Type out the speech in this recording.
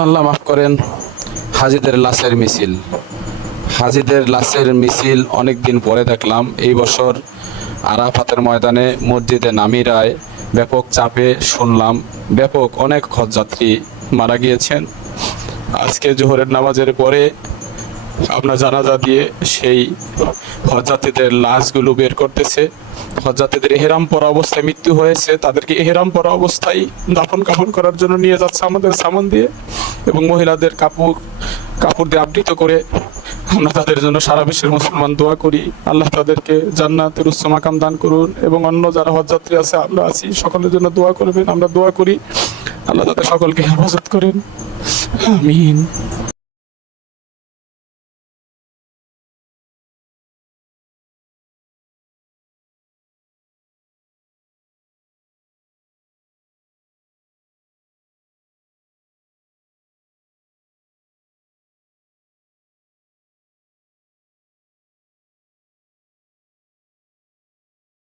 আল্লাহ মাফ করেন। হাজিদের লাশের মিছিল, হাজিদের লাশের মিছিল অনেক দিন পরে দেখলাম। এই বছর আরাফাতের ময়দানে মসজিদে নামিরায় ব্যাপক চাপে শুনলাম ব্যাপক অনেক হজযাত্রী মারা গিয়েছেন। আজকে জোহরের নামাজের পরে আপনার জানাজা দিয়ে সেই হজযাত্রীদের লাশগুলো বের করতেছে। হজযাত্রীদের এহরাম পরা অবস্থায় মৃত্যু হয়েছে, তাদেরকে এহরাম পরা অবস্থায় দাফন কাফন করার জন্য নিয়ে যাচ্ছে আমাদের সামান দিয়ে, এবং মহিলাদের কাপড় দিয়ে আবৃত করে। আমরা তাদের জন্য সারা বিশ্বের মুসলমান দোয়া করি, আল্লাহ তাদেরকে জান্নাতের উচ্চ মাকাম দান করুন। এবং অন্য যারা হজযাত্রী আছে, আমরা আছি, সকলের জন্য দোয়া করবেন। আমরা দোয়া করি আল্লাহ তাদের সকলকে হেফাজত করেন। আমিন।